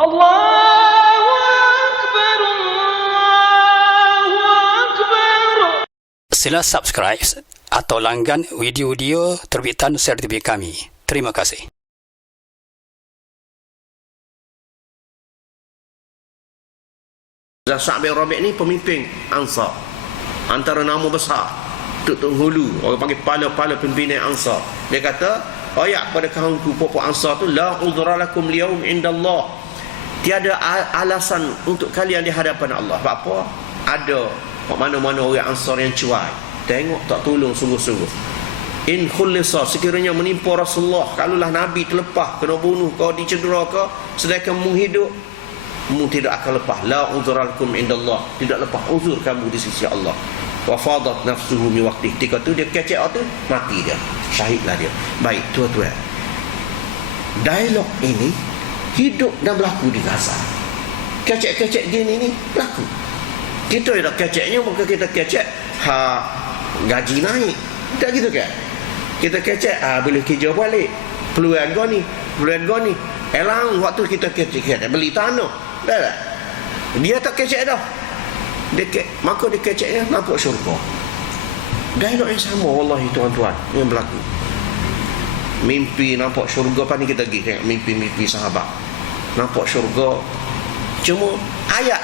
الله أكبر الله أكبر Sila subscribe atau langgan video-video terbitan sertifikat kami. Terima kasih. Sa'ad bin Rabi' ni pemimpin Ansar. Antara nama besar. Tuk Tung Hulu. Orang panggil pala-pala pimpinan Ansar. Dia kata, ayat kepada kaumku pokok Ansar tu, La uzra lakum liyawm indallah. Tiada alasan untuk kalian di hadapan Allah. Sebab apa? Ada mana-mana orang Ansar yang cuai. Tengok tak tolong sungguh-sungguh. In khulisa sekiranya menimpa Rasulullah Kalaulah Nabi terlepas Kena bunuh kau dicedera kau Sedangkan hidup Mu tidak akan lepas La uzralakum indallah Tidak lepas uzur kamu di sisi Allah Wa fadat nafsuhu mi wakti Ketika tu dia kecek tu Mati dia Syahidlah dia Baik tuan-tuan Dialog ini Hidup dan berlaku di Gaza. Kecek-kecek gini ni Berlaku Kita dah keceknya Maka kita kecek Ha Gaji naik. Tak gitu kan Kita kecek ah Boleh kerja balik. Peluang kau ni Peluang kau ni. Elang waktu kita kecek, kecek Beli tanah. Dah tak? Dia tak kecek dah. Dia ke, Maka dia keceknya Nampak syurga. Dialog yang sama Wallahi tuan-tuan Yang berlaku Mimpi nampak syurga Apa ni kita pergi tengok Mimpi-mimpi sahabat. Nampak syurga. Cuma ayat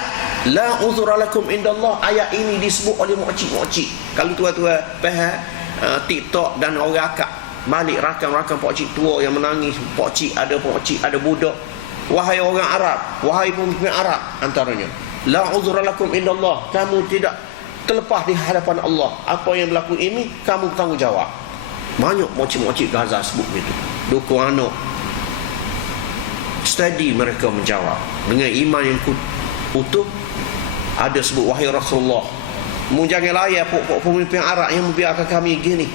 La uzura lakum indallah Ayat ini disebut oleh mokcik-mokcik Kalau tuan-tuan faham uh, TikTok dan orang akak Balik rakam-rakam pokcik tua yang menangis Pokcik ada pokcik ada budak. Wahai orang Arab Wahai pemimpin Arab Antaranya La uzura lakum indallah Kamu tidak terlepas di hadapan Allah. Apa yang berlaku ini Kamu bertanggungjawab Banyak mokcik-mokcik Gaza sebut begitu. Dukung anak Steady mereka menjawab Dengan iman yang utuh. Ada sebut Wahai Rasulullah Mu jangan layan pokok pemimpin Arab Yang membiarkan kami gini.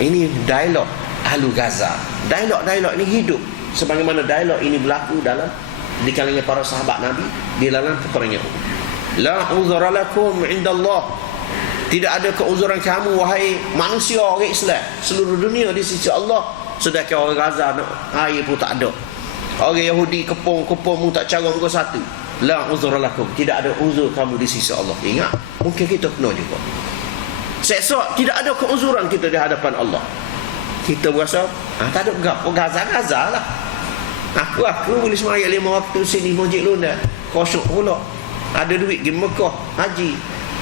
Ini dialog Ahlu Gaza. Dialog-dialog ini hidup. Sebagaimana dialog ini berlaku dalam Di kalangan para sahabat Nabi Di dalam peperangan. La uzra lakum indallah tidak ada keuzuran kamu wahai manusia orang Islam. Seluruh dunia di sisi Allah. Sedangkan orang Gaza air pun tak ada. Orang Yahudi kepung-kepung tak cara muka satu. La lakum. Tidak ada uzur kamu di sisi Allah. Ingat mungkin kita kena juga. Seksa tidak ada keuzuran kita di hadapan Allah. Kita berasa ah, tak ada gapo Gaza-Gaza lah. Aku aku boleh semayang lima waktu sini masjid Lunda kosong pula. Ada duit pergi Mekah haji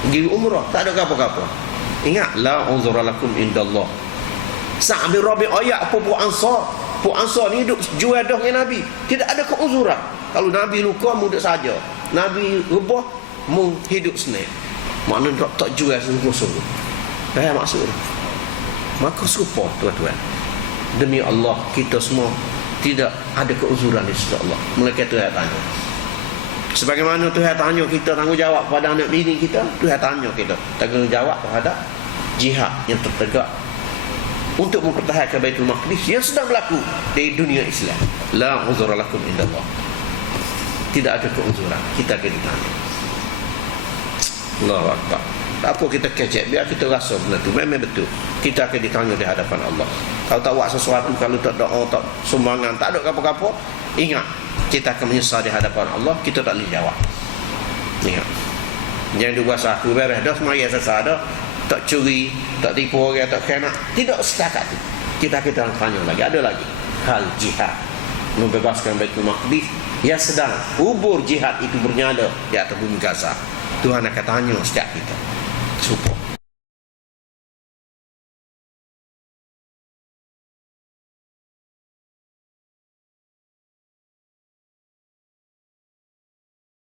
pergi umrah tak ada apa-apa. Ingat la uzra lakum indallah. Sa'ad bin Rabi' ayat apa puak ansar. Puak ansar ni hidup jual dah dengan Nabi. Tidak ada keuzuran. Kalau Nabi luka mudah saja. Nabi rebah mu hidup senang. Makna tak, tak jual sungguh-sungguh. Faham maksud maka serupa tuan-tuan. Demi Allah kita semua tidak ada keuzuran di sisi Allah. Mereka Tuhan tanya Sebagaimana Tuhan tanya kita tanggungjawab kepada anak bini kita, Tuhan tanya kita tanggungjawab terhadap jihad yang tertegak untuk mempertahankan Baitul Maqdis yang sedang berlaku di dunia Islam. La uzra lakum indallah. Tidak ada keuzuran. Kita akan ditanya. Allahu Akbar. Apa kita kecek biar kita rasa benda tu memang betul. Kita akan ditanya di hadapan Allah. Kalau tak buat sesuatu, kalau tak doa, tak sumbangan, tak ada apa-apa, ingat kita akan menyesal di hadapan Allah, kita tak boleh jawab. Ingat. Jangan dua aku beres dah semaya sesat dah. Tak curi, tak tipu orang, tak kena. Tidak setakat tu. Kita kita tanya lagi, ada lagi. Hal jihad membebaskan Baitul Maqdis yang sedang ubur jihad itu bernyala di atas bumi Gaza. Tuhan akan tanya setiap kita. Support.